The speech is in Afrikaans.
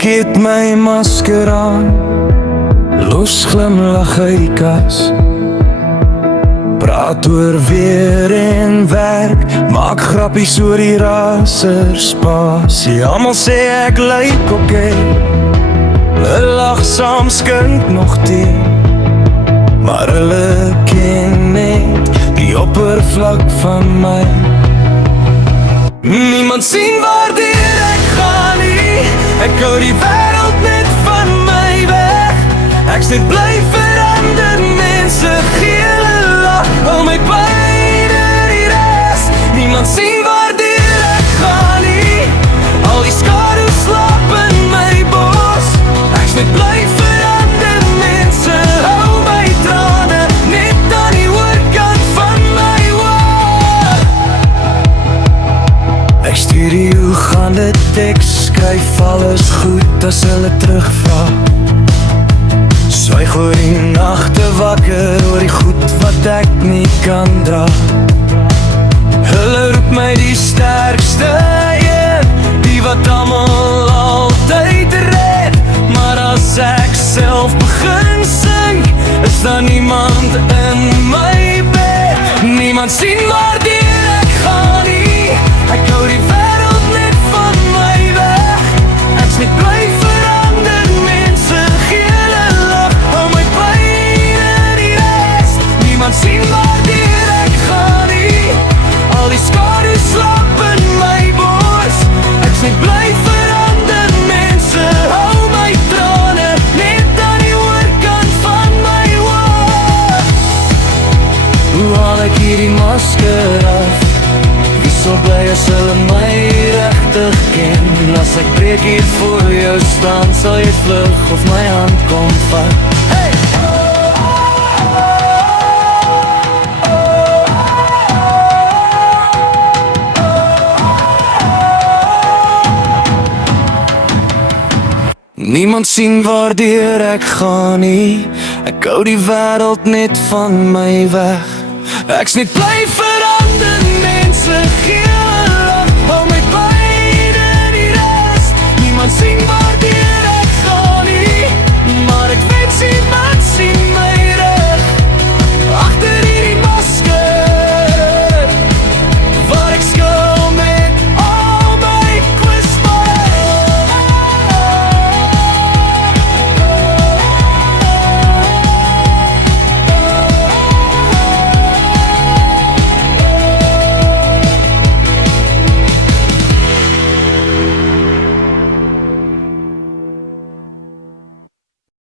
Ek het my masker aan, los glimlach uit die kas. Praat oor weer en werk, maak grappies oor die raserspasie. Almal sê ek lyk oké, hulle lach saam, skink nog tee. Maar hulle ken net die oppervlak van my. Niemand sien waardeur ek gaan nie, ek hou die wêreld net van my weg. Ek's net bly verander, mense gee hulle lach, hou my beide die res. Niemand sien waardeur ek gaan nie, al die skadu's slaap in my bos. Ek's net bly verander, mense hou my trane net aan die oorkant van my woord. Ek stuur die hoe gaan dit, ek skryf alles goed as hulle terugvra. Swyg oor die nachte wakker, oor die goed wat ek nie kan dra. Hulle roep my die sterkste een, die wat almal altyd red. Maar as ek self begin sing, is daar niemand in my bed. Niemand sien waardeur ek gaan nie, ek hou die wêreld net van my weg. Ek's net bly verander, mense gee hulle lach, hou my beide die res. Niemand sien waardeur ek gaan nie, al die skadu's slaap in my bos. Ek's net bly verander, mense hou my trane net aan die oorkant van my woord. Hoe haal ek hierdie masker af? Wie sal bly as hulle my regtig ken? As ek breek hier voor jou staan, sal jy vlug of my hand kom vat. Hey! Niemand sien waardeur ek gaan nie, ek hou die wêreld net van my weg. Ek's net bly verander, mense gee